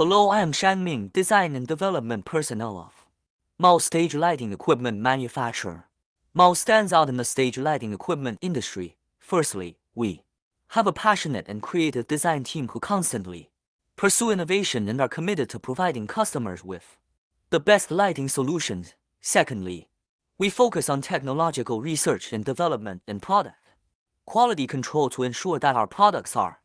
Hello, I am Shanming, Design and Development Personnel of MOWL Stage Lighting Equipment Manufacturer. MOWL stands out in the stage lighting equipment industry. Firstly, we have a passionate and creative design team who constantly pursue innovation and are committed to providing customers with the best lighting solutions. Secondly, we focus on technological research and development and product quality control to ensure that our products are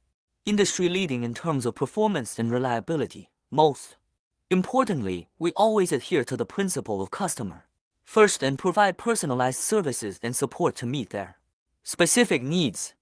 industry-leading in terms of performance and reliability. Most importantly, we always adhere to the principle of customer first and provide personalized services and support to meet their specific needs.